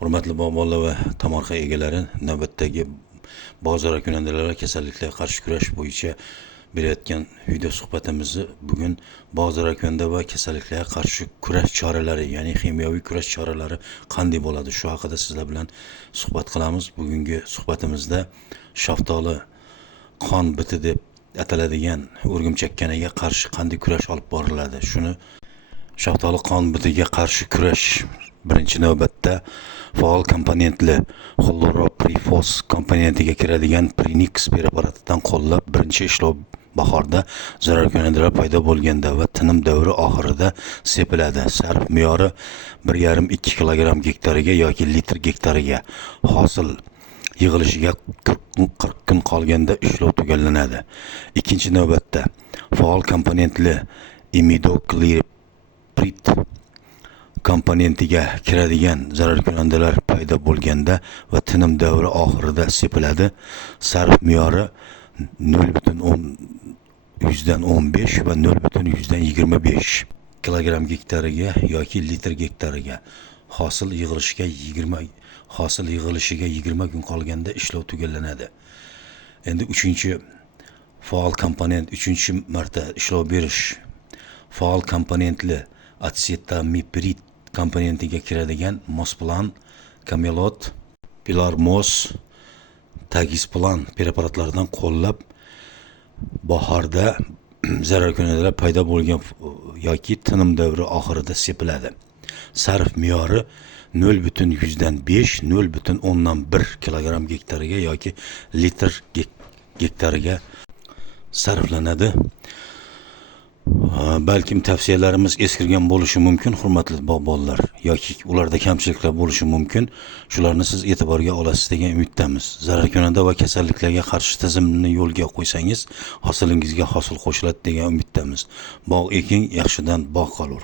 Hurmatli bog'bonlar va tomorqa egalari, navbatdagi bog' zararkunandalar kasalliklarga qarshi kurash bo'yicha berayotgan video suhbatimizni bugun bog' zararkunanda va kasalliklarga qarshi kurash choralari, ya'ni kimyoviy kurash choralari qanday bo'ladi, shu haqida sizlar bilan suhbat qilamiz. Bugungi suhbatimizda shaftoli qon biti deb ataladigan o'rgimchakkanaga qarshi qanday kurash olib boriladi, shuni shaftoli qon bitiga qarshi kurash birinchi navbatda faol komponentli xloroprifos komponentiga kiradigan Prinix preparatidan qo'llab, birinchi ishlov bahorda zararkunandalar paydo bo'lganda va tinim davri oxirida sepiladi. Sarf me'yori 1,5-2 kilogramm gektariga yoki litr gektariga. Hosil yig'ilishiga 40 kun qolganda ishlov tugallanadi. Ikkinchi navbatda faol komponentli imidoklopirid komponentiga kiradigan zararkunandalar paydo bo'lganda va tinim davri oxirida sepiladi. Sarf me'yori 0,15 va 0,25 kilogramm gektariga yoki litr gektariga. Hosil yig'ilishiga 20 kun qolganda ishlov tugallanadi. Endi uchinchi marta ishlov berish faol komponentli asetamiprid komponentiga kiradigan Mosplan, Camelot, Pilarmos, Tagisplan preparatlaridan qo'llab bahorda zararkunandalar paydo bo'lgan yoki tinim davri oxirida sepiladi. Sarf me'yori 0,5-0,1 kilogramm gektariga yoki litr gektariga sarflanadi. Balkim tavsiyalarimiz eskirgan bo'lishi mumkin, hurmatli bog'bonlar, yoki ularda kamchiliklar bo'lishi mumkin. Shularni siz e'tiborga olasiz degan umiddamiz. Zararkunanda va kasalliklarga qarshi tizimni yo'lga qo'ysangiz, hosilingizga hosil qo'shiladi degan umiddamiz. Bog' eking, yaxshidan bog' qolur.